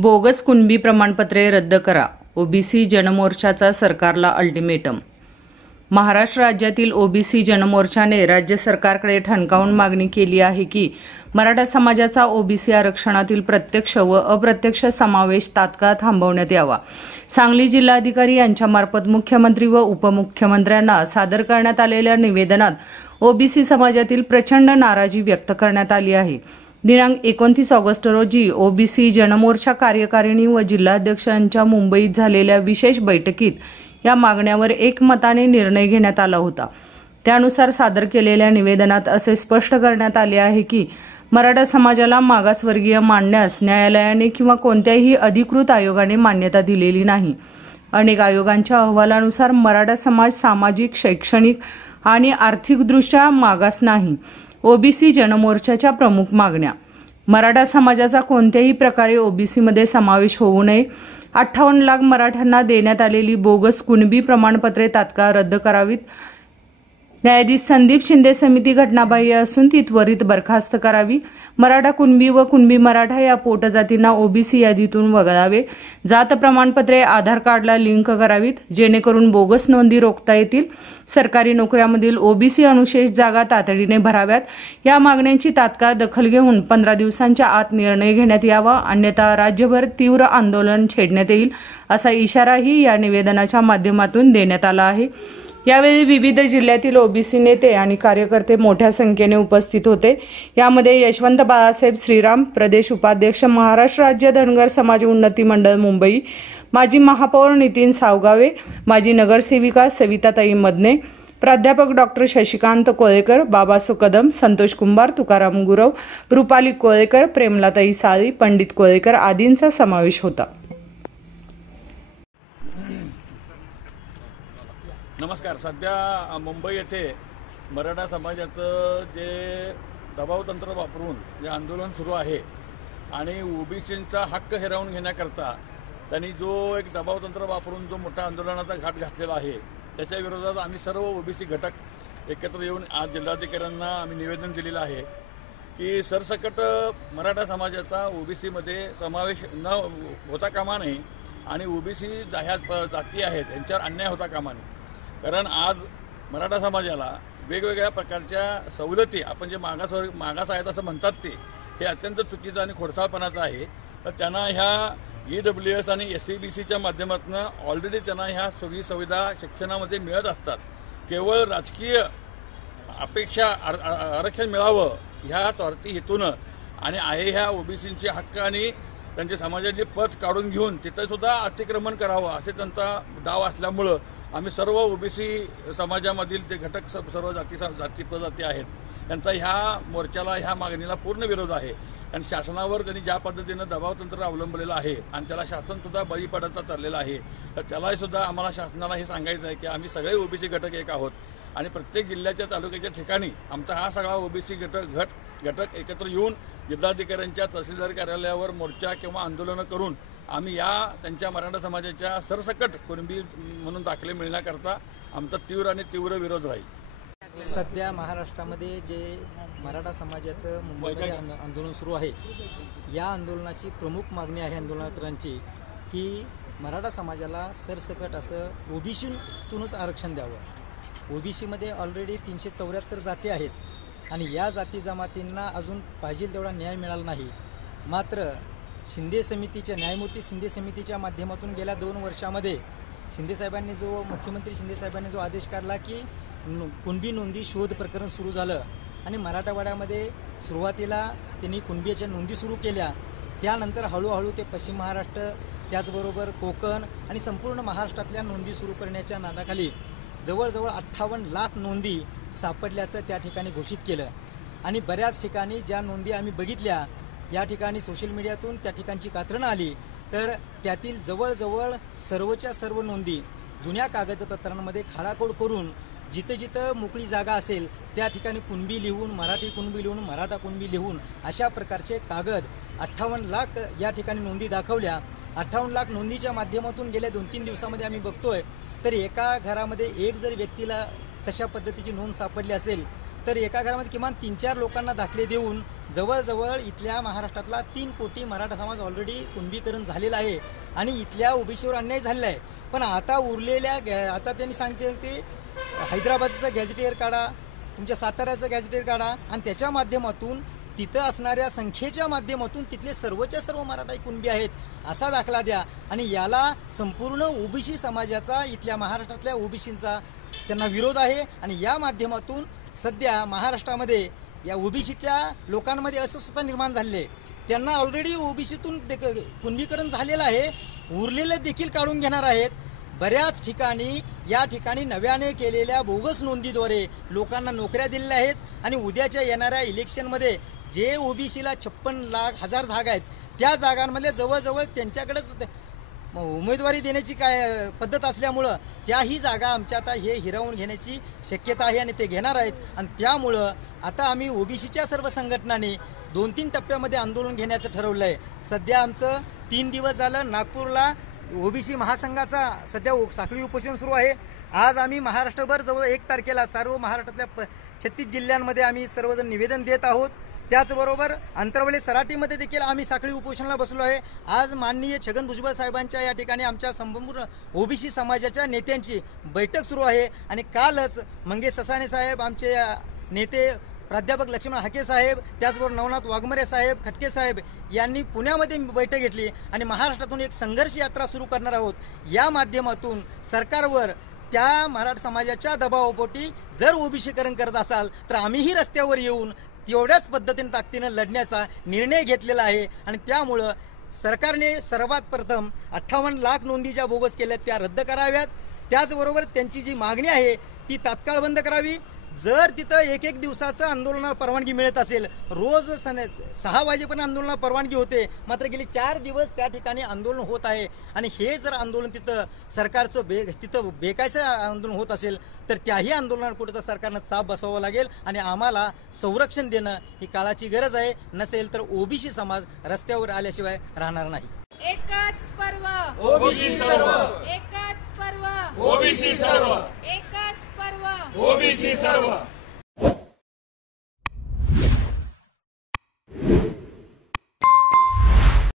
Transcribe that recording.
Bogus Kunbi प्रमाणपत्रे रद्द करा, ओबीसी जनमोर्चाचा सरकारला अल्टिमेटम। महाराष्ट्र राज्यातील ओबीसी जनमोर्चाने राज्य सरकारकडे ठणकावून मागणी केली आहे की मराठा समाजाचा ओबीसी आरक्षणातील प्रत्यक्ष व अप्रत्यक्ष समावेश तात्काळ थांबवण्यात यावा। सांगली जिल्हाधिकारी यांच्यामार्फत मुख्यमंत्री व उपमुख्यमंत्र्यांना सादर करण्यात आलेल्या निवेदनात ओबीसी समाजातील प्रचंड नाराजी व्यक्त करण्यात आली आहे। दिनांक 29 ऑगस्ट रोजी ओबीसी जनमोर्चा कार्यकारिणी व जिल्हाध्यक्षांच्या मुंबईत झालेल्या विशेष बैठकीत या मागण्यावर एकमताने निर्णय घेण्यात आला होता। त्यानुसार सादर केलेल्या निवेदनात असे स्पष्ट करण्यात आले आहे की मराठा समाजाला मागासवर्गीय मानण्यास न्यायालयाने किंवा कोणत्याही अधिकृत आयोगाने मान्यता दिलेली नाही। अनेक आयोगांच्या अहवालानुसार मराठा समाज सामाजिक, शैक्षणिक आणि आर्थिकदृष्ट्या मागास नाही। ओबीसी जनमोर्चाच्या प्रमुख मागण्या: मराठा समाजाचा कोणत्याही प्रकारे ओबीसीमध्ये समावेश होऊ नये। 58 लाख मराठ्यांना देण्यात आलेली बोगस कुणबी प्रमाणपत्रे तात्काळ रद्द करावीत। न्यायाधीश संदीप शिंदे समिती घटनाबाह्य असून ती त्वरित बरखास्त करावी। मराठा कुणबी व कुणबी मराठा या पोटजातींना ओबीसी यादीतून वगळावे। जात प्रमाणपत्रे आधार कार्डला लिंक करावीत, जेणेकरून बोगस नोंदी रोखता येतील। सरकारी नोकऱ्यांमधील ओबीसी अनुशेष जागा तातडीने भराव्यात। या मागण्यांची तात्काळ दखल घेऊन 15 दिवसांच्या आत निर्णय घेण्यात यावा, अन्यथा राज्यभर तीव्र आंदोलन छेडण्यात येईल, असा इशाराही या निवेदनाच्या माध्यमातून देण्यात आला आहे। यावेळी विविध जिल्ह्यातील ओबीसी नेते आणि कार्यकर्ते मोठ्या संख्येने उपस्थित होते। यामध्ये यशवंत बाळासाहेब श्रीराम, प्रदेश उपाध्यक्ष, महाराष्ट्र राज्य धनगर समाज उन्नती मंडळ मुंबई, माजी महापौर नितीन सावगावे, माजी नगरसेविका सविताताई मदने, प्राध्यापक डॉक्टर शशिकांत कोळेकर, बाबासो कदम, संतोष कुंभार, तुकाराम गुरव, रुपाली कोळेकर, प्रेमलाताई साळी, पंडित कोळेकर आदींचा समावेश होता। नमस्कार। सध्या मुंबई येथे मराठा समाजाचं जे दबावतंत्र वापरून जे आंदोलन सुरू आहे आणि ओबीसींचा हक्क हिरावून घेण्याकरता त्यांनी जो एक दबावतंत्र वापरून जो मोठा आंदोलनाचा घाट घातलेला आहे, त्याच्या विरोधात आम्ही सर्व ओबीसी घटक एकत्र येऊन आज जिल्हाधिकाऱ्यांना आम्ही निवेदन दिलेलं आहे की सरसकट मराठा समाजाचा ओबीसीमध्ये समावेश न होता कामा नये आणि ओबीसी ह्या जाती आहेत यांच्यावर अन्याय होता कामा नये। कारण आज मराठा समाजाला वेगवेगळ्या प्रकारच्या सवलती, आपण जे मागास आहेत असं म्हणतात ते, हे अत्यंत चुकीचं आणि खोडसाळपणाचं आहे। तर त्यांना ह्या EWS आणि SCBCच्या माध्यमातून ऑलरेडी त्यांना ह्या सोयी सुविधा शिक्षणामध्ये मिळत असतात। केवळ राजकीय अपेक्षा आरक्षण मिळावं ह्या स्वार्थी हेतून आणि आहे ह्या ओबीसींचे हक्क आणि त्यांचे समाजाचे पद काढून घेऊन तिथं सुद्धा अतिक्रमण करावं असे त्यांचा डाव असल्यामुळं आम्ही सर्व ओबीसी समाजामधील जे घटक सर्व जाती प्रजाती आहेत त्यांचा ह्या मोर्चाला, ह्या मागणीला पूर्ण विरोध आहे। आणि शासनावर त्यांनी ज्या पद्धतीनं दबावतंत्र अवलंबलेलं आहे आणि त्याला शासनसुद्धा बळी पडायचा चाललेला आहे, तर त्यालाही सुद्धा आम्हाला शासनाला हे सांगायचं आहे की आम्ही सगळे ओबीसी घटक एक आहोत आणि प्रत्येक जिल्ह्याच्या तालुक्याच्या ठिकाणी आमचा हा सगळा ओबीसी घटक एकत्र येऊन जिल्हाधिकाऱ्यांच्या तहसीलदार कार्यालयावर मोर्चा किंवा आंदोलनं करून आम्ही त्यांच्या मराठा समाजाच्या सरसकट कुणबी म्हणून दाखले मिळण्याकरता आमचा तीव्र आणि तीव्र विरोध राहील। सध्या महाराष्ट्रामध्ये जे मराठा समाजाचं मुंबईमध्ये आंदोलन सुरू आहे, या आंदोलनाची प्रमुख मागणी आहे आंदोलनकरांची की मराठा समाजाला सरसकट असं ओबीसीतूनच आरक्षण द्यावं। ओबीसीमध्ये ऑलरेडी 374 जाती आहेत आणि या जाती जमातींना अजून पाहिजे तेवढा न्याय मिळाला नाही। मात्र शिंदे समितीच्या न्यायमूर्ती शिंदे समितीच्या माध्यमातून गेल्या 2 वर्षामध्ये मुख्यमंत्री शिंदे साहेबांनी जो आदेश काढला की कुणबी नोंदी शोध प्रकरण सुरू झालं आणि मराठवाड्यामध्ये सुरुवातीला त्यांनी कुणबीच्या नोंदी सुरू केल्या। त्यानंतर हळूहळू ते पश्चिम महाराष्ट्र, त्याचबरोबर कोकण आणि संपूर्ण महाराष्ट्रातल्या नोंदी सुरू करण्याच्या नादाखाली जवळजवळ 58 लाख नोंदी सापडल्याचं त्या ठिकाणी घोषित केलं। आणि बऱ्याच ठिकाणी ज्या नोंदी आम्ही बघितल्या, या ठिकाणी सोशल मीडियातून त्या ठिकाणची कात्रणं आली, तर त्यातील जवळजवळ सर्वच्या सर्व नोंदी जुन्या कागदपत्रांमध्ये खाडाखोड करून जिथं जिथं मोकळी जागा असेल त्या ठिकाणी कुणबी लिहून, मराठी कुणबी लिहून, मराठा कुणबी लिहून अशा प्रकारचे कागद 58 लाख या ठिकाणी नोंदी दाखवल्या। 58 लाख नोंदीच्या माध्यमातून गेल्या 2-3 दिवसामध्ये आम्ही बघतोय तर एका घरामध्ये एक जर व्यक्तीला तशा पद्धतीची नोंद सापडली असेल तर एका घरामध्ये किमान 3-4 लोकांना दाखले देऊन जवळजवळ इथल्या महाराष्ट्रातला 3 कोटी मराठा समाज ऑलरेडी कुणबीकरण झालेलं आहे आणि इथल्या ओबीसीवर अन्याय झालेला आहे. पण आता उरलेल्या आता त्यांनी सांगते की हैदराबादचं गॅझेटियर काढा, तुमच्या साताऱ्याचं गॅझेटियर काढा आणि त्याच्या माध्यमातून तिथं असणाऱ्या संख्येच्या माध्यमातून तिथले सर्वच्या सर्व मराठा कुणबी आहेत असा दाखला द्या. आणि याला संपूर्ण ओबीसी समाजाचा, इथल्या महाराष्ट्रातल्या ओबीसींचा त्यांना विरोध आहे. आणि या माध्यमातून सध्या महाराष्ट्रामध्ये या ओबीसीतल्या लोकांमध्ये अस्वस्थता निर्माण झालेली आहे. त्यांना ऑलरेडी ओबीसीतून कुणबीकरण झालेलं आहे, उरलेले देखील काढून घेणार आहेत. बऱ्याच ठिकाणी या ठिकाणी नव्याने केलेल्या बोगस नोंदीद्वारे लोकांना नोकऱ्या दिलेल्या आहेत आणि उद्याच्या येणाऱ्या इलेक्शनमध्ये जे ओबीसीला 56,00,000 जागा आहेत त्या जागांमध्ये जवळजवळ त्यांच्याकडेच उमेदवारी देण्याची काय पद्धत असल्यामुळं त्याही जागा आमच्या आता हे हिरावून घेण्याची शक्यता आहे आणि ते घेणार आहेत. आणि त्यामुळं आता आम्ही ओबीसीच्या सर्व संघटनांनी 2-3 टप्प्यामध्ये आंदोलन घेण्याचं ठरवलं आहे. सध्या आमचं 3 दिवस झालं नागपूरला ओबीसी महासंघाचा सध्या साखळी उपोषण सुरू आहे. आज आम्ही महाराष्ट्रभर जवळ 1 तारखेला सर्व महाराष्ट्रातल्या 36 जिल्ह्यांमध्ये आम्ही सर्वजण निवेदन देत आहोत. त्याचबरोबर अंतरवली सराटीमध्ये देखील आम्ही साखळी उपोषणाला बसलो आहे. आज माननीय छगन भुजबळ साहेबांच्या या ठिकाणी आमच्या संपूर्ण ओबीसी समाजाच्या नेत्यांची बैठक सुरू आहे. आणि कालच मंगेश ससाणे साहेब, आमचे नेते प्राध्यापक लक्ष्मण हाके साहेब, त्याचबरोबर नवनाथ वाघमरे साहेब, खटके साहेब यांनी पुण्यामध्ये बैठक घेतली आणि महाराष्ट्रातून एक संघर्ष यात्रा सुरू करणार आहोत. या माध्यमातून सरकारवर त्या मराठा समाजाच्या दबावापोटी जर ओबीसीकरण करत असाल तर आम्हीही रस्त्यावर येऊन तेवढ्याच पद्धतीने ताकदीनं लढण्याचा निर्णय घेतलेला आहे. आणि त्यामुळं सरकारने सर्वात प्रथम 58 लाख नोंदी ज्या बोगस केल्या त्या रद्द कराव्यात. त्याचबरोबर त्यांची जी मागणी आहे ती तात्काळ बंद करावी. जर तिथं 1-1 दिवसाचं आंदोलनाला परवानगी मिळत असेल, रोज 6 वाजेपर्यंत आंदोलनाला परवानगी होते, मात्र गेली 4 दिवस त्या ठिकाणी आंदोलन होत आहे. आणि हे जर आंदोलन तिथं सरकारचं तिथं बेकायचं आंदोलन होत असेल तर त्याही आंदोलनावर कुठं सरकारनं चाप बसवावं लागेल. आणि आम्हाला संरक्षण देणं ही काळाची गरज आहे. नसेल तर ओबीसी समाज रस्त्यावर आल्याशिवाय राहणार नाही. एकच पर्व ओबीसी सर्व, एकच पर्व ओबीसी सर्व, एकच पर्व ओबीसी सर्व.